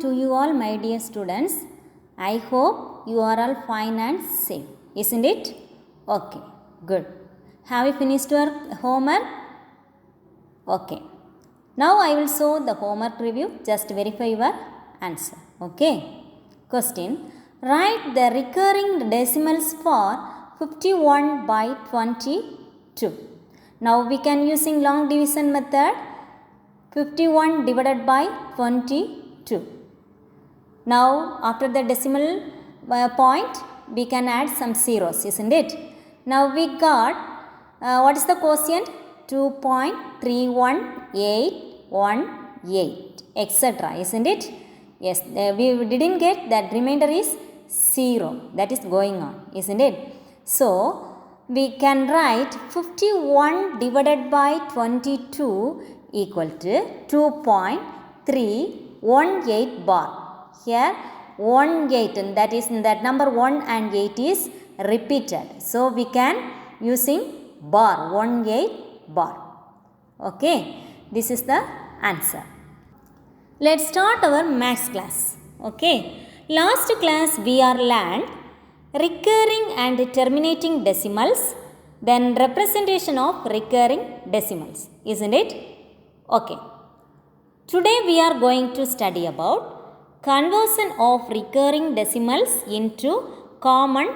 to you all, my dear students. I hope you are all fine and safe, isn't it? Okay, good. Have you finished your homework? Okay. Now I will show the homework review. Just verify your answer. Okay. Question. Write the recurring decimals for 51 by 22. Now we can using long division method. 51 divided by 22. Now after the decimal point we can add some zeros, isn't it? Now we got what is the quotient? 2.31818 etc. isn't it? Yes, we didn't get that remainder is 0, that is going on, isn't it? So we can write 51 divided by 22 equal to 2.318 bar. Here 18, and that is that number 1 and 8 is repeated. So we can using bar 18 bar. Okay, this is the answer. Let's start our maths class. Okay, last class we are learned recurring and terminating decimals, then representation of recurring decimals, isn't it? Okay. Today we are going to study about conversion of recurring decimals into common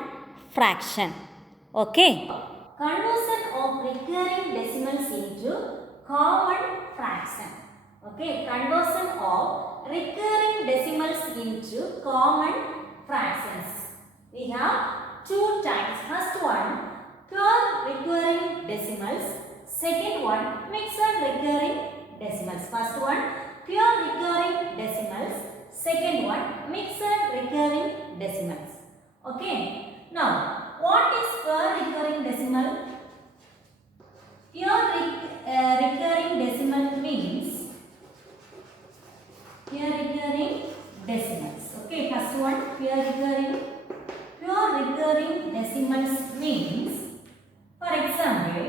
fraction. Okay. Conversion of recurring decimals into common fraction. Okay. Conversion of recurring decimals into common fractions. We have two types. First one, pure recurring decimals. Second one, mixed recurring decimals. First one, pure recurring decimals. Second one, mixed recurring decimals. Okay. Now, what is pure recurring decimal? Pure recurring decimal means pure recurring decimals. Okay. First one, pure recurring decimals means, for example,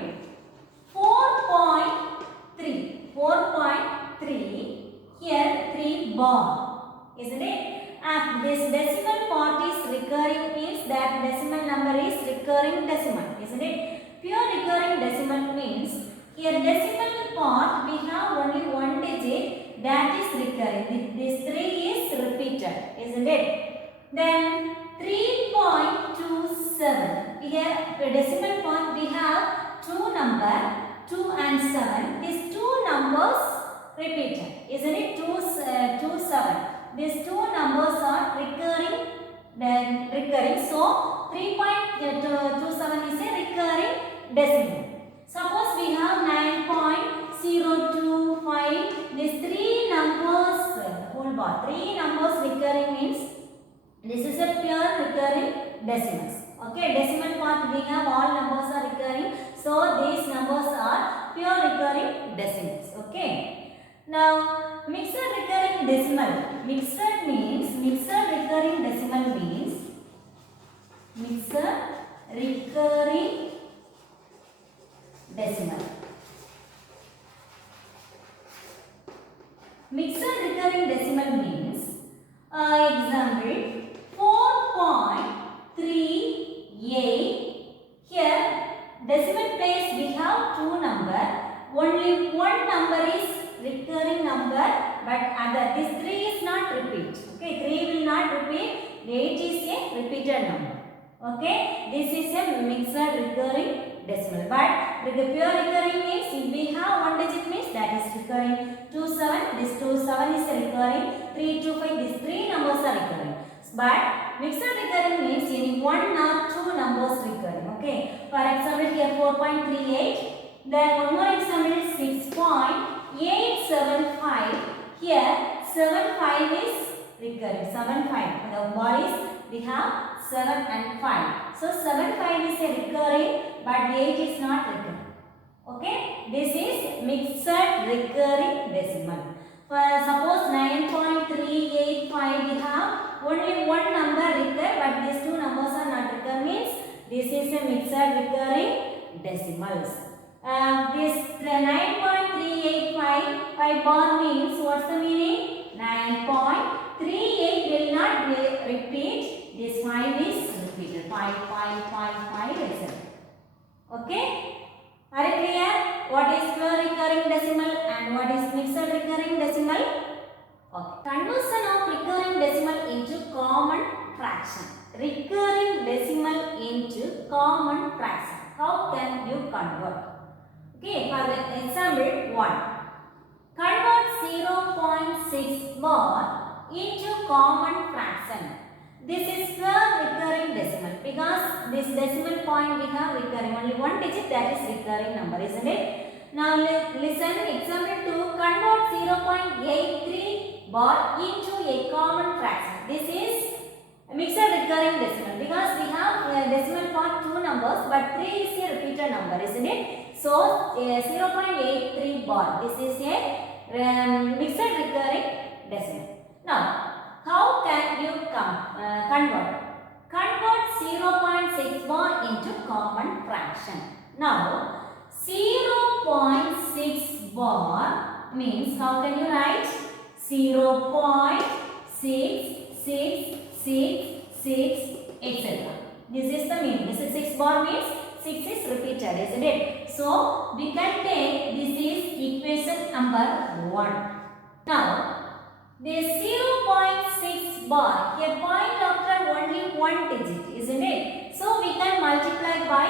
4.3 here 3 bar, isn't it? If this decimal part is recurring means that decimal number is recurring decimal, isn't it? Pure recurring decimal means here decimal part we have only one digit that is recurring. This 3 is repeated, isn't it? Then 3.27. Here the decimal point we have two number 2 and 7. These two numbers repeated, isn't it? 2, 7. These two numbers are recurring. So 3.27 is a recurring decimal. Suppose we have 9.025. These three numbers whole bar. 3 numbers recurring means this is a pure recurring decimals. Okay, decimal part we have all numbers are recurring. So these numbers are pure recurring decimals. Okay. Now mixed recurring decimal. Mixed recurring decimal means mixed recurring decimal. Mixed recurring decimal means example 4.38. Here decimal place we have two number. Only one number is recurring number, but this 3 is not repeat. Okay, 3 will not repeat. 8 is a repeated number. Okay, this is a mixed recurring decimal. But the pure recurring means if we have one digit means that is recurring. 27, this 27 is recurring. 325, these 3 numbers are recurring. But mixed recurring means any one or two numbers recurring. Okay, for example here 4.38. Then one more example is 6.875. Here 75 is recurring. 75. The bar is we have 7 and 5. So 75 is a recurring, but 8 is not recurring. Okay, this is mixed recurring decimal. For suppose 9.385 we have only one number recur, but these two numbers are not recur means this is a mixed recurring decimals. This 9.385 by bar means what's the meaning? 9.3 38 will not repeat. This 5 is repeated. 5, 5, 5, 5 etc. Okay? Are you clear? What is pure recurring decimal and what is mixed recurring decimal? Okay. Conversion of recurring decimal into common fraction. Recurring decimal into common fraction. How can you convert? Okay, for the example 1. Convert 0.6 bar into common fraction. This is pure recurring decimal because this decimal point we have recurring only one digit, that is recurring number, isn't it? Now listen, example 2. Convert 0.83 bar into a common fraction. This is mixed recurring decimal because we have decimal part 2 numbers but 3 is a repeated number, isn't it? So 0.83 bar. This is a mixed recurring decimal. Now how can you convert? Convert 0.6 bar into common fraction. Now 0.6 bar means how can you write? 0.6666 etc. This is the meaning. This is 6 bar means 6 is repeated, isn't it? So we can take this is equation number 1. Now this 0.6 bar, a point after only one digit, isn't it? So we can multiply by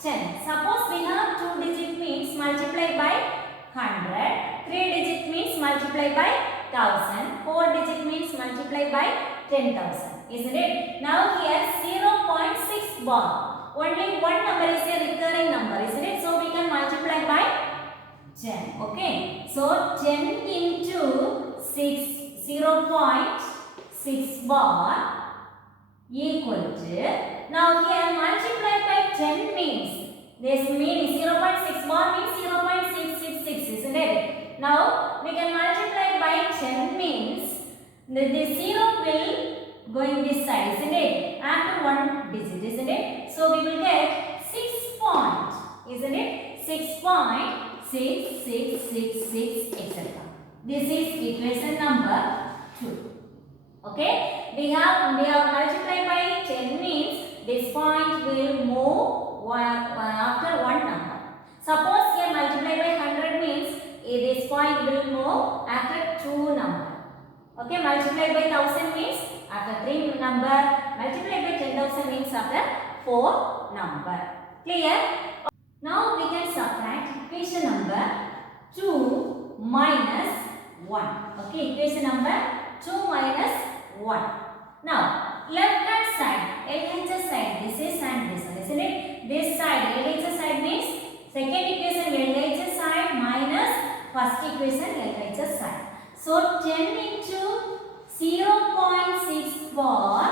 10. Suppose we have 2 digit means multiply by 100, 3 digit means multiply by 1000, 4 digit means multiply by 10,000, isn't it? Now here 0.6 bar, only one number is a recurring number, isn't it? So we can multiply by 10. Okay, so 10 into 6, 0.6 bar equal to, now here multiply by 10 means, this means 0.6 bar means 0.666, isn't it? Now we can multiply by 10 means this 0 will go in this side, isn't it? After one digit, isn't it? So we will get 6 point, isn't it? 6.6666 etc. This is equation number 2. Okay, we have multiplied by 10 means this point will move after one number. Suppose here multiply by 100 means this point will move after 2 number. Okay, multiply by 1000 means after 3 number. Multiply by 10,000 means after 4 number. Clear? Now we can subtract equation number 2 minus 1. Okay, equation number 2 minus 1. Now, left hand side, LHS side, this is and this one, isn't it? This side, LHS side means second equation LHS side minus first equation LHS side. So, 10 into 0.6 bar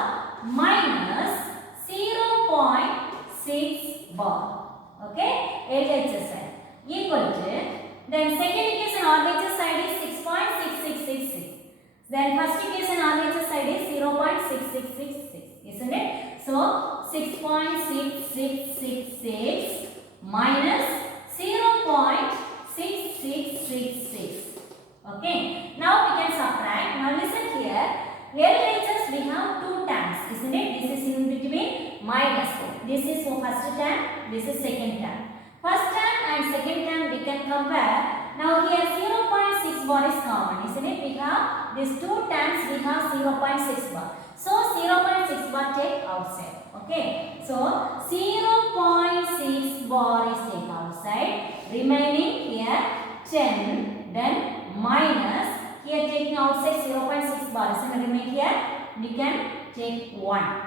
minus 0.6 bar. Okay, LHS side equal to, then second equation RHS side is 6.6666. Then first equation RHS side is 0.6666, isn't it? So 6.6666 minus 0.6666. Okay. Now we can subtract. Now listen here. LHS we have 2 terms, isn't it? This is in between minus. This is for first term. This is second term. First term and second term we can compare. Now here 0.6 bar is common, isn't it? We have these 2 terms, we have 0.6 bar. So 0.6 bar take outside. Okay. So 0.6 bar is take outside. Remaining here 10. Then minus here taking outside 0.6 bar. So remain here we can take 1.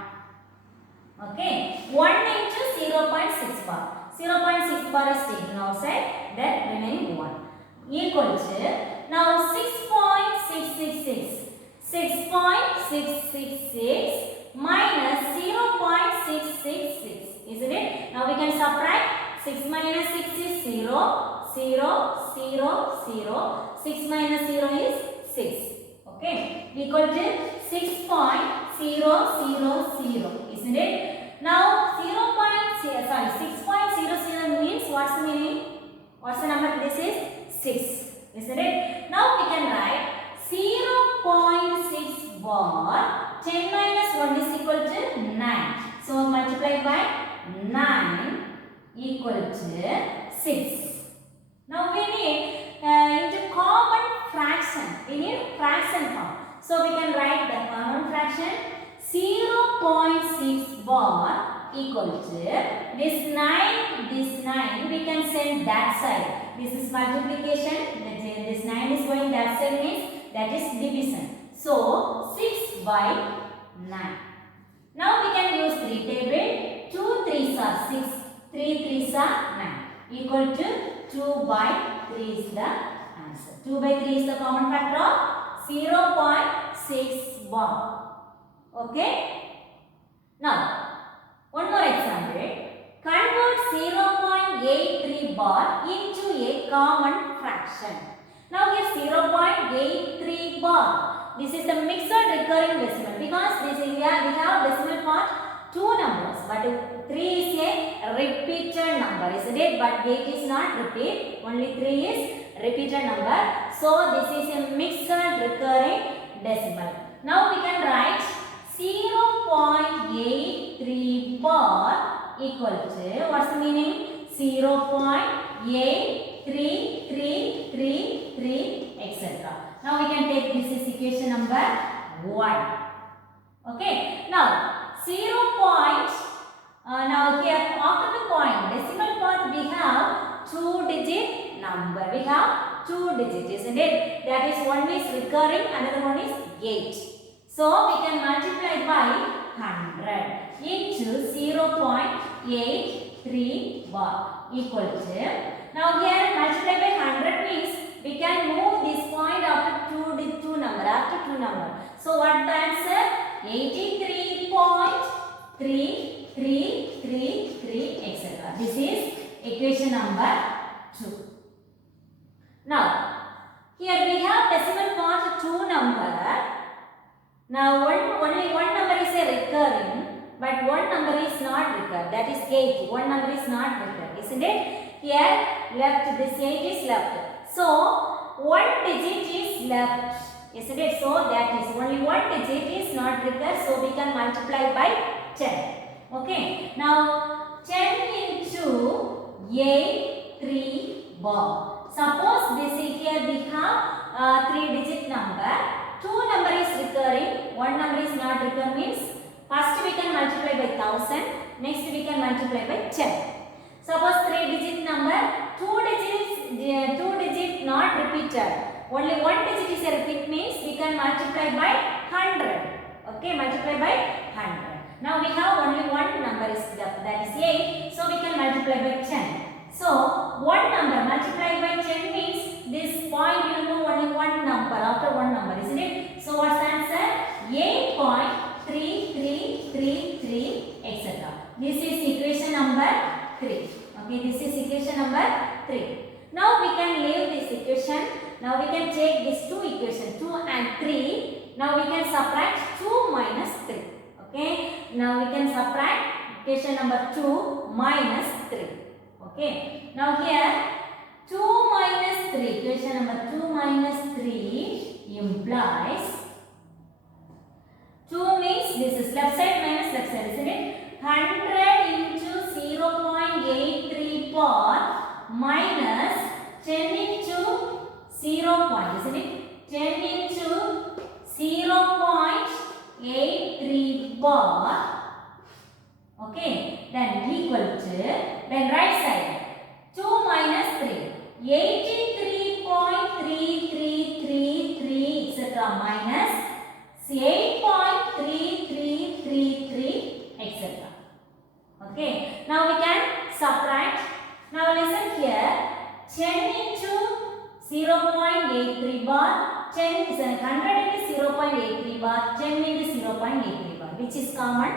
Okay. 1 into 0.6 bar. 0.6 bar is taken outside. Then remaining 1. Equal to, now 6.666. 6.666 minus 0.666, isn't it? Now we can subtract. 6 minus 6 is 0, 0, 0, 0. 6 minus 0 is 6. Okay. Equal to 6.000, isn't it? Now 6.00 means what's the meaning? What's the number? This is 6, isn't it? Now we can write 0.6 equal to 6. Now we need into common fraction. We need fraction form. So we can write the common fraction 0.6 bar equal to this 9 we can send that side. This is multiplication. This 9 is going that side means that is division. So 6 by 9. Now we can use 3 table. 2 3s are 6. 3 3s are 9 equal to 2 by 3 is the answer. 2 by 3 is the common factor of 0.6 bar. Okay. Now, one more example. Convert 0.83 bar into a common fraction. Now here 0.83 bar. This is the mixed recurring decimal because this is we have decimal part 2 numbers, but 3 is a repeated number, isn't it? But 8 is not repeat, only 3 is repeated number. So this is a mixed recurring decimal. Now we can write 0.83 bar equal to, what's the meaning? 0.83333 etc. Now we can take this is equation number 1. Okay. Now 0. Now here after the point decimal part we have 2-digit number. We have 2 digits, isn't it? That is one is recurring, another one is 8. So we can multiply by 100 into 0.83 bar equal to. Now here multiply by 100 means we can move this point after two number. So what the answer? 83.3333 etc. This is equation number 2. Now here we have decimal part 2 number. Now only one number is a recurring, but one number is not recurring. That is 8. One number is not recurring, isn't it? Here left, this 8 is left. So one digit is left, isn't it? So that is only one digit is not recurring. So we can multiply by 10. Okay. Now 10 into 83 bar. Suppose this is here we have 3-digit number. 2 number is recurring, 1 number is not recurring means first we can multiply by 1000, next we can multiply by 10. Suppose 3-digit number, 2 digit not repeated, only 1 digit is a repeat means we can multiply by 100. Okay, multiply by 100. Now we have only one number is left, that is 8, so we can multiply by 10. So one number multiplied by 10 means this point you know only one number after one number, isn't it? So what's the answer? 8.3333 etc. This is equation number 3. Okay, this is equation number 3. Now we can leave this equation. Now we can take these two equations 2 and 3. Now we can subtract 2 minus 3. Okay, now we can subtract equation number 2 minus 3. Okay, now here 2 minus 3, equation number 2 minus 3 implies 2 means this is left side minus left side, isn't it? 100 into 0.83 bar minus 10 into 0 point, isn't it? 10 into 0.83 bar. Okay, then equal to, then right side 2 minus 3, 83.3333 etc. minus 8.3333 etc. Okay, now we can subtract. Now listen here, 10 into 0.83 bar, 10 is 100 into 0.83 bar, 10 into 0.83 bar, which is common.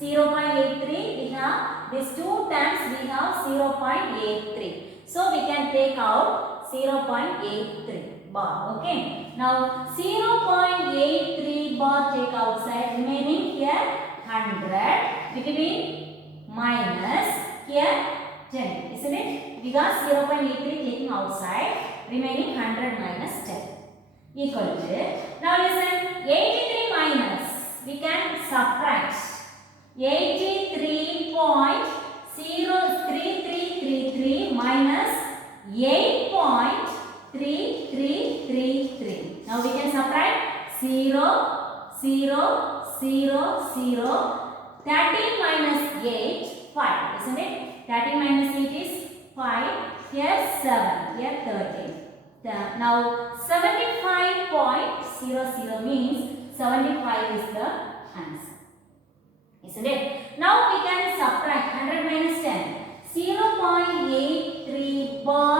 0.83 we have, these two times we have 0.83. So we can take out 0.83 bar. Okay. Now 0.83 bar take outside, remaining here 100 between minus here 10, isn't it? Because 0.83 taking outside, remaining 100 minus 10 equal to, now listen, 83 minus, we can subtract 83.033 minus 8.3333. Now we can subtract 0, 0, 0, 0. 13 minus 8, 5, isn't it? 13 minus 8 is 5. Here 7, here 13. Now 75.00 means 75 is the answer. Isn't it? Now we can subtract 100 minus 10. 0.83 bar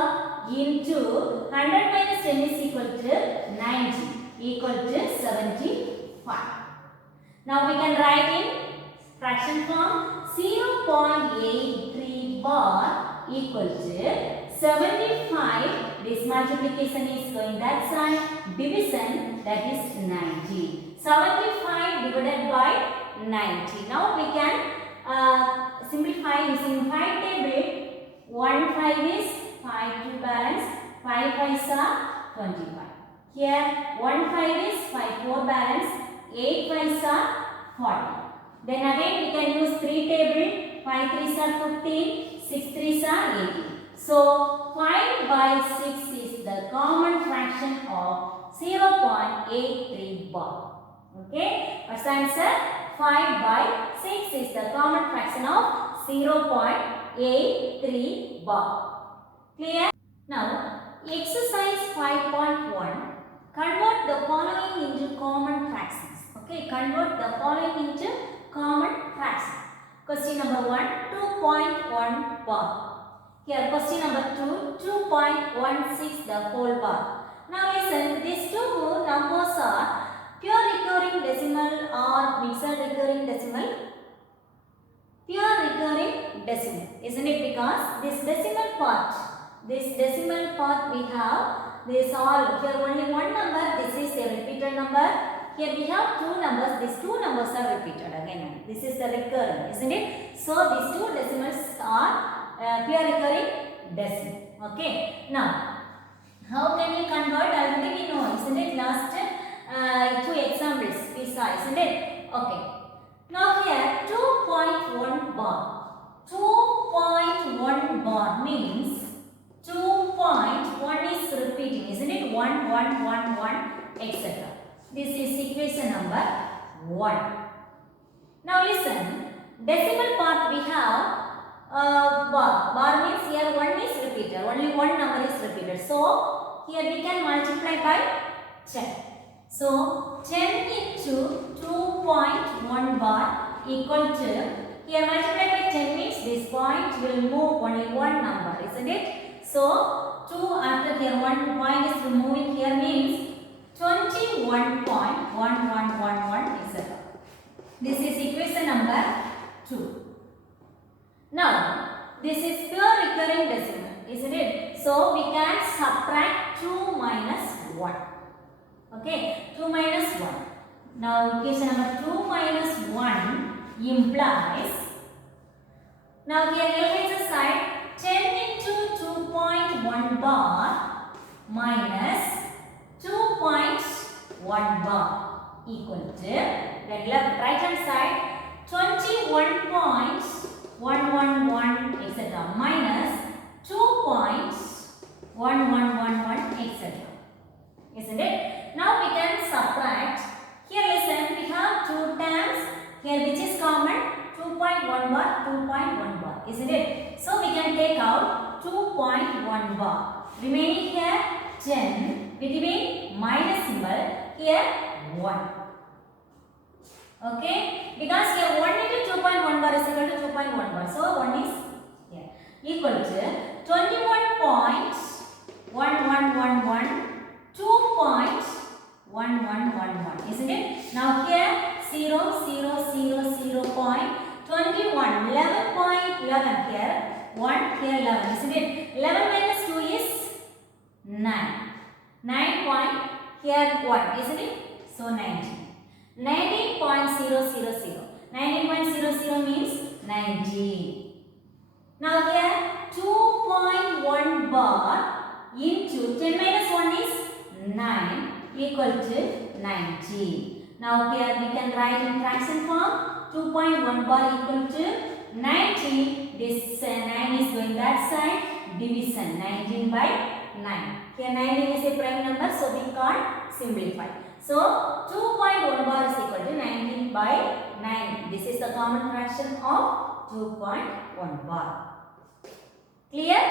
into 100 minus 10 is equal to 90, equal to 75. Now we can write in fraction form 0.83 bar equal to 75. This multiplication is going that side. Division, that is 90. 75 divided by 90. Now we can simplify using 5 table. 1 5 is 5 to balance. 5 5s are 25. Here 1 5 is 5 4 balance. 8 5s are 40. Then again we can use 3 table. 5 3s are 15. 6 3s are 80. So 5 by 6 is the common fraction of 0.83 bar. Okay, what's the answer? 5 by 6 is the common fraction of 0.83 bar. Clear? Now, exercise 5.1. Convert the following into common fractions. Okay, convert the following into common fractions. Question number 1, 2.1 bar. Here, question number 2, 2.16 the whole bar. Now listen, these two numbers are pure recurring decimal or mixed recurring decimal? Pure recurring decimal, isn't it? Because this decimal part we have, this all, here only one number, this is a repeated number. Here we have two numbers, these two numbers are repeated again. This is the recurring, isn't it? So these two decimals are pure recurring decimal. Okay. Now, how can we convert? Already we know, isn't it? Last two examples we saw, isn't it? Okay. Now here 2.1 bar. 2.1 bar means 2.1 is repeating, isn't it? 1, 1, 1, 1, etc. This is equation number 1. Now listen, decimal part we have bar. Bar means here 1 is repeated. Only one number is repeated. So here we can multiply by 10. So 10 into 2.1 bar equal to, here multiply by 10 means this point will move only one number, isn't it? So 2 after here one point is removing here means 21.1111, etc. This is equation number 2. Now, this is pure recurring decimal, isn't it? So, we can subtract 2 minus 1. Okay, 2 minus 1. Now, equation number 2 minus 1 implies, now here LHS side, 10 into 2.1 bar minus 2.1 bar equal to, then left right hand side, 21.1111 etc. minus 2.1111 etc. Isn't it? Now we can subtract. Here listen, we have two terms. Here which is common? 2.1 bar, 2.1 bar. Isn't it? So we can take out 2.1 bar. Remaining here 10 between minus symbol. Here 1. Okay, because here 1 into 2.1 bar is equal to 2.1 bar. So 1 is here equal to 21.1111 2.1111, isn't it? Now here 0 0 0 0 point 21 11.11 here 1 here 11, isn't it? 11 minus 2 is 9. 9 point here 1, isn't it? So 19. 19.000. 19.00 means 90. Now here 2.1 bar into 10 minus 1 is 9 equal to 90. Now here we can write in fraction form 2.1 bar equal to 90. This 9 is going that side. division. 19 by 9. Here 19 is a prime number, so we can't simplify. So 2.1 bar is equal to 19 by 9. This is the common fraction of 2.1 bar. Clear?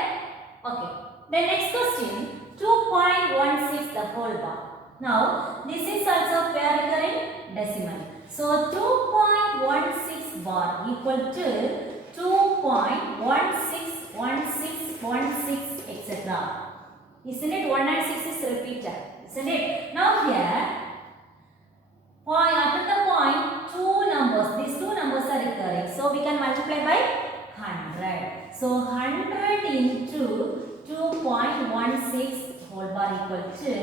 Okay. The next question, 2.16 the whole bar. Now this is also pair recurring decimal. So 2.16 bar equal to 2.161616 etc. Isn't it? 1 and 6 is repeated. Isn't it? Now here, point after the point, two numbers. These two numbers are recurring. So we can multiply by 100. So 100 into 2.16 whole bar equal to,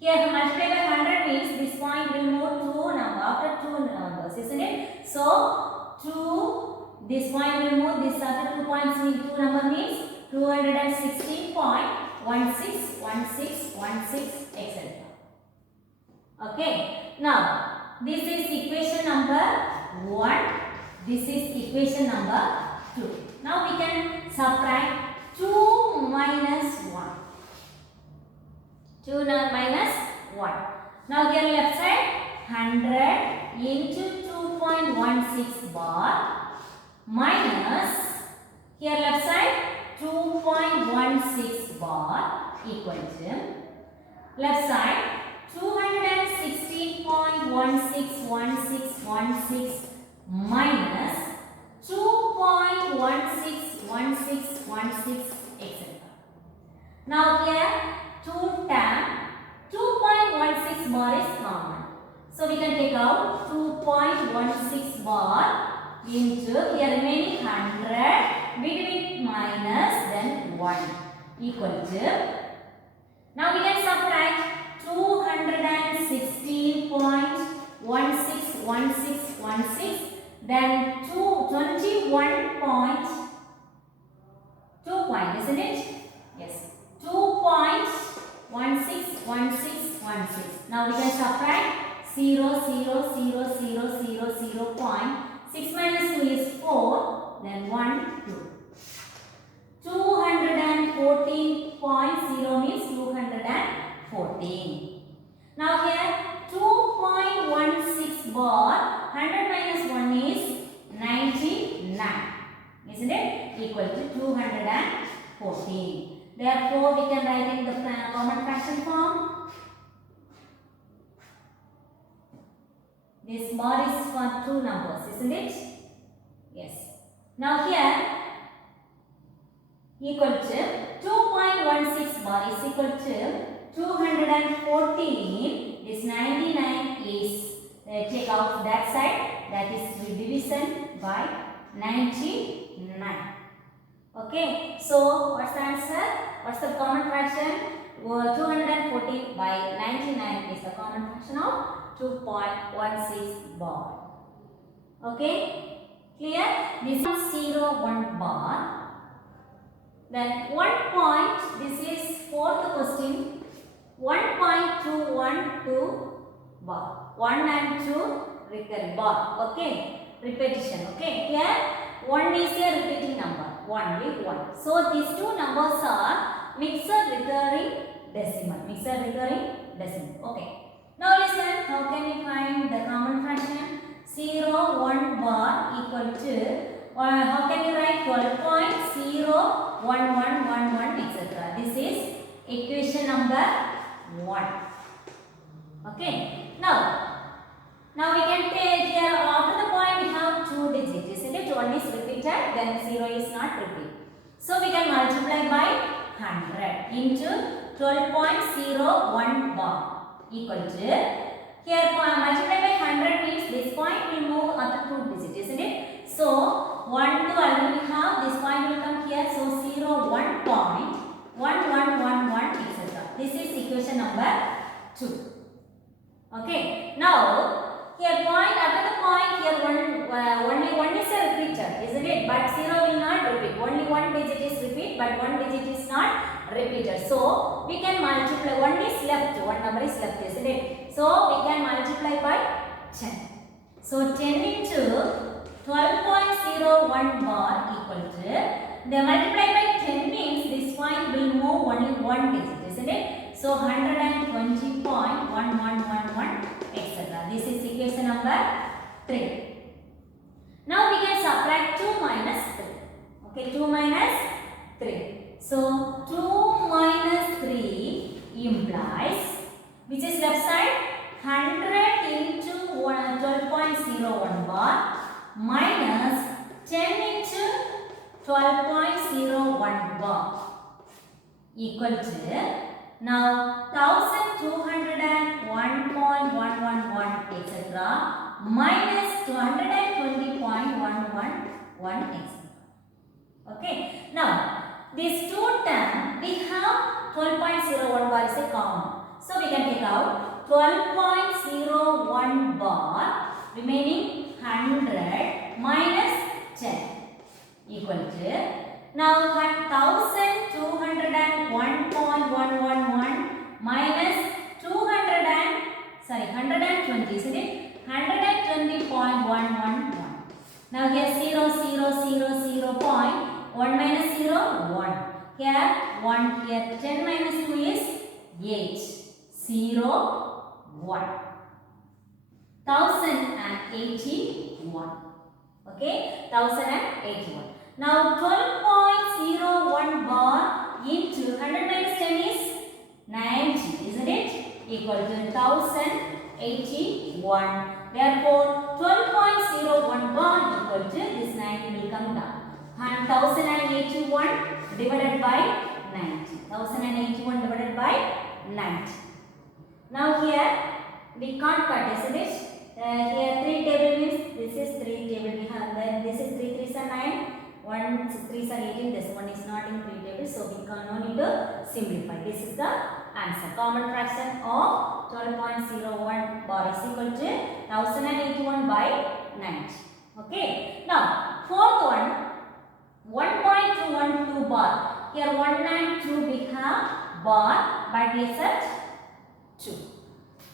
here multiply by 100 means this point will move two numbers after two numbers, isn't it? So 2, this point will move, this after 2 points means two number means 216.161616 etc. Okay. Now this is equation number 1. This is equation number 2. Now we can subtract 2 minus 1. 2 minus 1. Now here left side 100 into 2.16 bar minus here left side 2.16 bar equal to left side 216.161616 minus 2.161616 etc. Now here 2 times 2.16 bar is common. So we can take out 2.16 bar into here remaining 100 between minus then 1 equal to, now we can subtract 216.161616 then 21.2 point, isn't it? Yes, 2.161616. Now we can subtract 0, 0, 0, 0, 0, 0 point. 6 minus 2 is 4, then 1, 2. 214.0 means 214. Now here 2.16 bar, 100 minus 1 is 99. Isn't it? Equal to 214. Therefore, we can write in the common fraction form. This bar is for two numbers, isn't it? Yes. Now here, equal to 2.16 bar is equal to 214. This 99 is, take out that side, that is division by 99. Okay, so what's the answer? What's the common fraction? 214 by 99 is the common fraction of 2.16 bar. Okay, clear? This is 0, 1 bar. Then 1 point, this is fourth question. 1.212 bar. 1 and 2 recurring bar. Okay, repetition. Okay, here 1 is a repeating number. 1 with 1. So these two numbers are mixed recurring decimal. Mixed recurring decimal. Okay. Now listen, how can we find the common fraction? 0, 1 bar equal to, or how can you write 12.0, 1, 1, 1, 1, etc. This is equation number 1. Okay. Now we can take here after the point we have 2 digits, isn't it? 1 is repeated, then 0 is not repeated. So we can multiply by 100 into 12.01 bar equal to, here multiply by 100 means this point will move after 2 digits, isn't it? So 1, 2 already we have, this point will come here, so 0, 1 point, 1, 1, 1, 1, etc. This is equation number 2. Okay, now here point after the point here only 1 is a repeater, isn't it? But 0 will not repeat. Only 1 digit is repeat, but 1 digit is not repeated. So we can multiply. 1 is left, 1 number is left, isn't it? So we can multiply by 10. So 10 into 12.01 bar equal to they multiply by 10 means this point will move only one digit, isn't it? So 120.1111 etc. This is equation number 3. Now we can subtract 2 minus 3. Okay, 2 minus 3. So 2 minus 3 implies, which is left side, 100 into 12.01 bar minus 10 into 12.01 bar equal to, now 1201.111 etc. minus 220.111 etc. Okay. Now these two terms we have 12.01 bar is a common. So we can take out 12.01 bar remaining 100 minus 10 equal to, now 1201.111 minus 120, isn't it? 120.111. Now here 0, 0, 0, 0 point, 1 minus 0, 1. Here 1, here 10 minus 2 is 8. 0, 1. 1081. Okay, 1081. Now 12.01 bar into 100 minus 10 is 90, isn't it? Equal to 1081. Therefore, 12.01 bar equal to this 90 will come down. And 1081 divided by 90. 1081 divided by 90. Now here we can't cut, isn't it? Here 3 table means this is 3 table we have. Then this is 3 3s are 9. 1 3s are 18. This one is not in 3 table, so we can no need to simplify. This is the answer. Common fraction of 12.01 bar is equal to 1081 by 90. Okay. Now fourth one, 1.212 bar. Here 1 and 2 we have bar, but is at 2.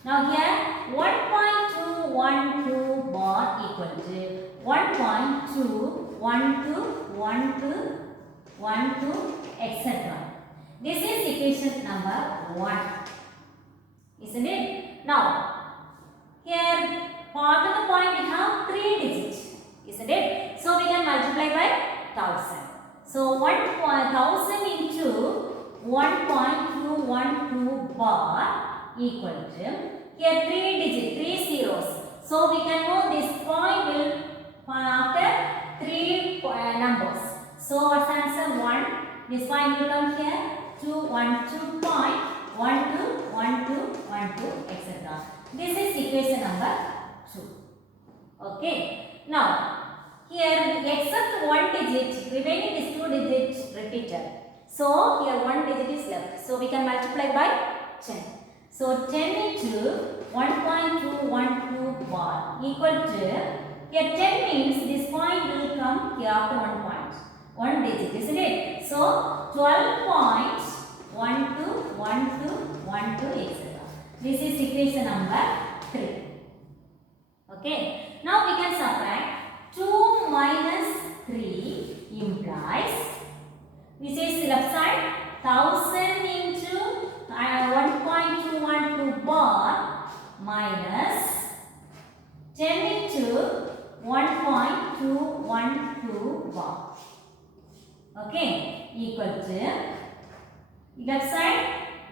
Now here 1.212 bar equal to 1.212 etc. This is equation number 1, isn't it? Now here part of the point we have 3 digits, isn't it? So we can multiply by 1000. So 1000 into 1.212 bar equal to, here 3 digits, 3 zeros. So we can know this point will after 3 numbers. So what's the answer? 1. This point will come here. 2, 1, 2 point, 1, 2, 1, 2, 1, 2 etc. This is equation number 2. Okay. Now here except 1 digit, remaining is 2 digits repeated. So here 1 digit is left. So we can multiply by 10. So 10 into 1.212 bar equal to, here 10 means this point will come here after 1 point. 1 digit, isn't it? So 12.1212 etc. This is equation number 3. Okay. Now we can subtract 2 minus 3 implies, which is left side, 1000 into 1.212 bar minus 10 into 1.212 bar. Okay, equal to left side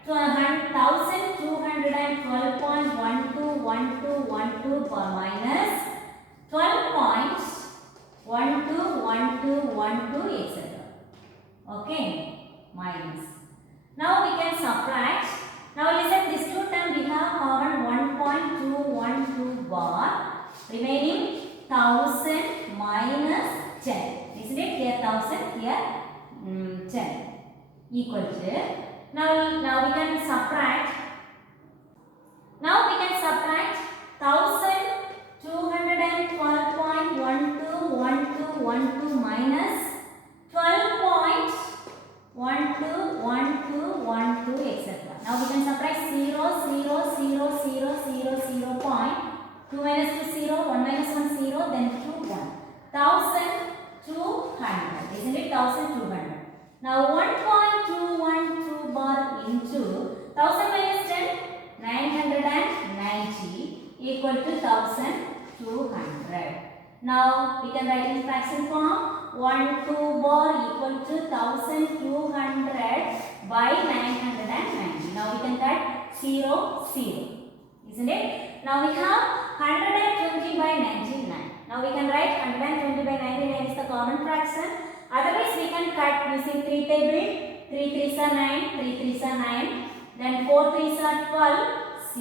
1212.1212 bar minus 12.1212 etc. Okay, minus. Now we can subtract. Now listen, this two term we have common 1.212 bar remaining 1000 minus 10. Isn't it? Here 1000, here 10 equal to. Now we can subtract. Now we can subtract 1212.1212 minus 12.1212 etc. Now we can subtract 0, 0, 0, 0, 0, 0 point. 2 minus 2 0, 1 minus 1 0, then 2 1. 1200. isn't it? 1200. Now 1.212 bar into 1000 minus 10, 990 equal to 1200. Now we can write in fraction form. 1 2 bar equal to 1200 by 990. Now we can cut 0 0, isn't it? Now we have 120 by 99. Now we can write 120 by 99 is the common fraction. Otherwise we can cut using 3 table. 3 3s are 9, 3 3s are 9, then 4 3s are 12,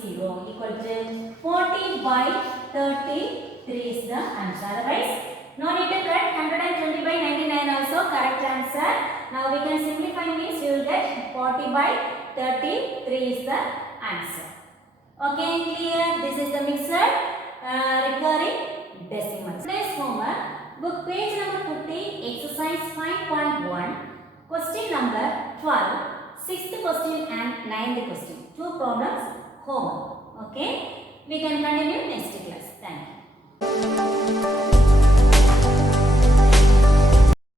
0 equal to 40 by 33 is the answer. Otherwise no need to cut 120 by 99 also correct answer. Now we can simplify means we will get 40 by 33 is the answer. Okay, clear? This is the mixed recurring decimals. Today's homework, book page number 50, exercise 5.1, question number 12, 6th question and 9th question. Two problems homework. Okay, we can continue next